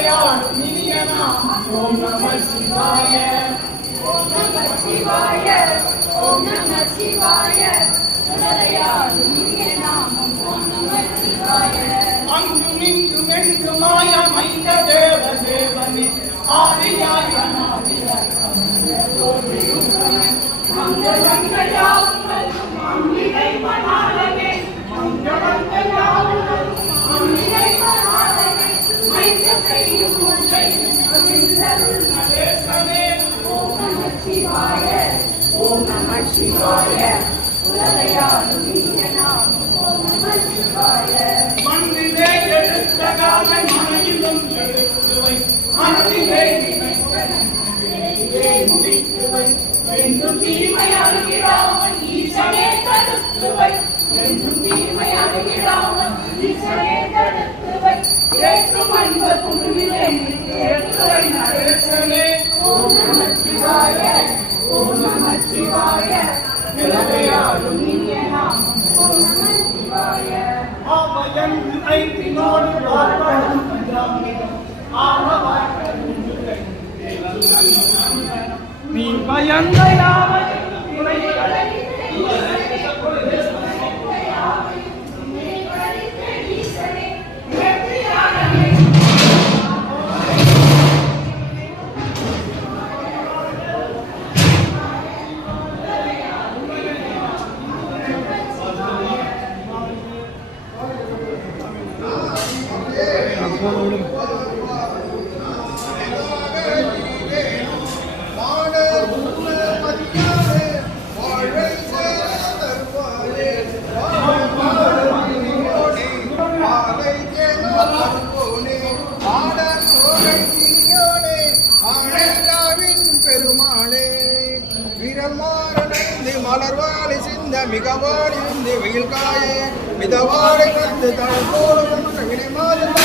விளையாடும் இனிய நாமம் ஓம் நம சிவாய. ஓம் நம சிவாய. ஓம் நம சிவாய. விளையாடும் இனிய நாமம் ஓம் நம சிவாய. அங்கும் இங்கும் எங்குமாய மைந்த தேவ தேவனே ஆதியாய் அநாதியாய் மங்களங்கள் யாவும் நல்கும் அம்பிகை மணாளனே. மங்களங்கள் யாவும் நல்கும் அம்பிகை மணாளனே. மைந்த செய்யும் ஒன்றை அகிந்தருள் நடேசனே. ஓம் நம சிவாய. ஓம் நம சிவாய. உலகையாளும் இனிய நாமம் ஓம் நம சிவாய. மண்ணிலே எடுத்த காலை மனையிலும் எடுத்துவை மனதிலே முடித்துவை என்றும் தீமை அணுகிடாமல் ஈசனே தடுத்துவை. என்றும் தீமை அணுகிடாமல் ஈசனே தடுத்துவை. ஏற்றும் அன்பர் குழுவிலே ஏற்றுவை நடேசனே. ஓம் நம சிவாய. ஓம் நம சிவாய. விளையாடும் இனிய நாமம் ஓம் நம சிவாய. ஆபயன் ஐந்தினோடு பார்ப்பதும் நீ பயந்தையாவை குறைகளை மலர்வாழி சிந்த மிகவாடி வெயில் காயே மிதவாடை வந்து தழ போடும் வினை மாதிரி